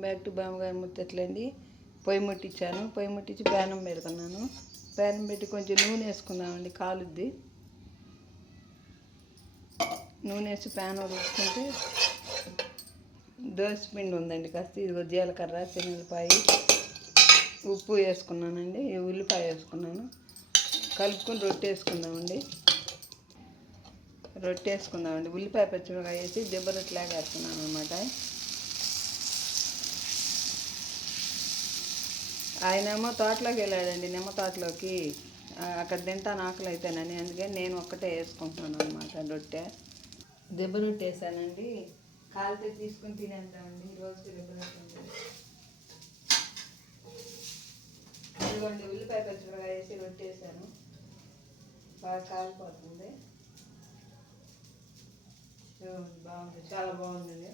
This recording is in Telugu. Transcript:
వెల్కమ్ బ్యాక్ టు బామ్మగారి ముచ్చట్లండి. పొయ్యి ముట్టించాను. పొయ్యి ముట్టించి ప్యానం పెడుతున్నాను. ప్యానం పెట్టి కొంచెం నూనె వేసుకుందామండి, కాలుద్ది. నూనె వేసి ప్యాన్ ఉడుకుంటే దోశ పిండి ఉందండి కాస్త, ఇదిగో జీలకర్ర, శనగపాయ, ఉప్పు వేసుకున్నానండి, ఉల్లిపాయ వేసుకున్నాను. కలుపుకొని రొట్టె వేసుకుందామండి. ఉల్లిపాయ పచ్చిమిరకాయ వేసి దిబ్బరొట్టలాగా వేస్తున్నాను అనమాట. ఆయనేమో తోటలోకి వెళ్ళాడండి, నిమ్మ తోటలోకి. అక్కడ తింటాను ఆకలి అయితేనని, అందుకని నేను ఒక్కటే వేసుకుంటున్నాను అనమాట రొట్టె. దెబ్బ రొట్టె వేసానండి. కాలితే తీసుకుని తినేద్దామండి, రోజుకి దెబ్బ రొట్టె. ఇదిగోండి ఉల్లిపాయ పచ్చిమిరకాయ వేసి రొట్టె వేసాను. బాగా కాలిపోతుంది. బాగుంది, చాలా బాగుంది.